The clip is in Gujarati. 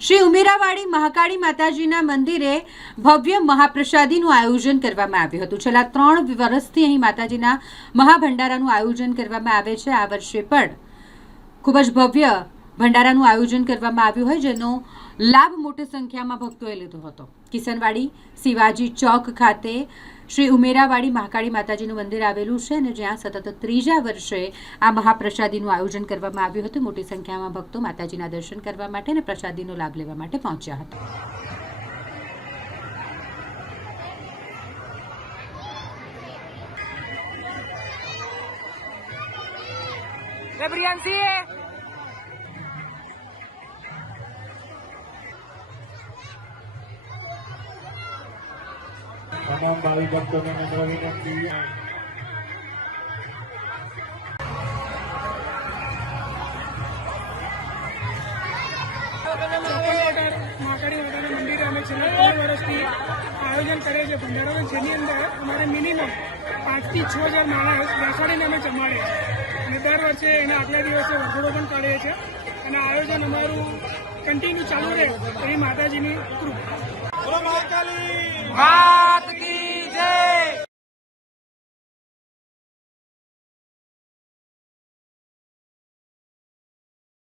શ્રી ઉમેરાવાડી મહાકાળી માતાજીના મંદિરે ભવ્ય મહાપ્રસાદીનું આયોજન કરવામાં આવ્યું હતું। છેલ્લા 3 વર્ષથી અહીં માતાજીના મહાભંડારાનું આયોજન કરવામાં આવે છે। આ વર્ષે પણ ખૂબ જ ભવ્ય ભંડારાનું આયોજન કરવામાં આવ્યું હોય, જેનો લાભ મોટી સંખ્યામાં ભક્તોએ લીધો હતો। કિસનવાડી શિવાજી ચોક ખાતે શ્રી ઉમેરાવાડી મહાકાળી માતાજીનું મંદિર આવેલું છે અને જ્યાં સતત 3જા વર્ષે આ મહાપ્રસાદીનું આયોજન કરવામાં આવ્યું હતું। મોટી સંખ્યામાં ભક્તો માતાજીના દર્શન કરવા માટે અને પ્રસાદીનો લાભ લેવા માટે પહોંચ્યા હતા। તમામ ભાવિ ભક્તોને નમ્ર વિનંતી। મહાકાળી માતાના મંદિરે અમે છેલ્લા 3 વર્ષથી આયોજન કરીએ છીએ ભંડારાનું, જેની અંદર અમારે મિનિમમ 5 થી 6 હજાર માણસ બેસાડીને અમે જમાડીએ છીએ અને દર વર્ષે એના આગલા દિવસે વરઘોડો પણ કાઢીએ છીએ અને આયોજન અમારું કન્ટિન્યુ ચાલુ રહે એવી માતાજીની કૃપા।